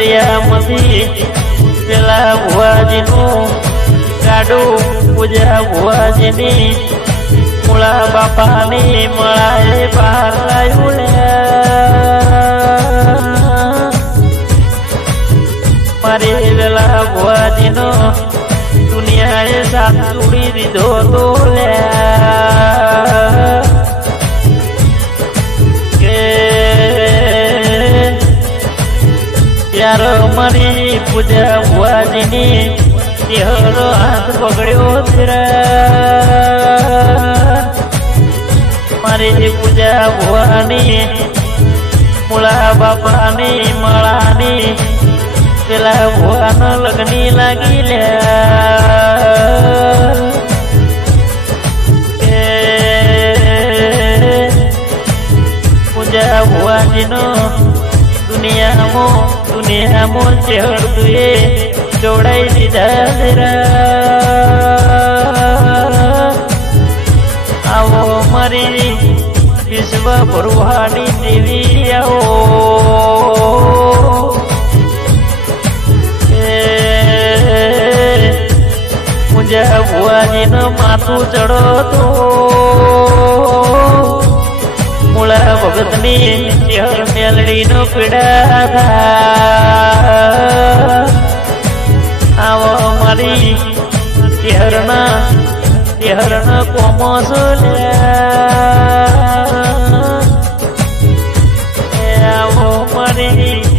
દરિયામાંથી પેલા ભુવાજીનું ગાડું પૂજા ભુવાજીની. મુળા બાપાની મળાએ બહાર લાવ્યું. લે મારી વેલા ભુવાજીનો દુનિયાએ સાથ જોડી દીધો તો લે ત્યાર મારી પૂજા ભુવાજીની તેહરો હાથ પકડ્યો તેરા મારી પૂજા ભુવાની મુળા બાપાની માળાની પેલા ભુવાનો લગ્ની લાગી લે પૂજા ભુવાજીનો દુનિયામાં, દુનિયામો ચહેર તુએ જોડાઈ દીધા જરા. આવો મારી વિશ્વ ભરવાની દેવી આવો એ ભુવાજી ભુવાજીનો માથું ચડો તો. મૂળા ભગતની ચેહર ગલડીનો પીડા આવો મારી તેહરના તેહરના કોમો આવો મારી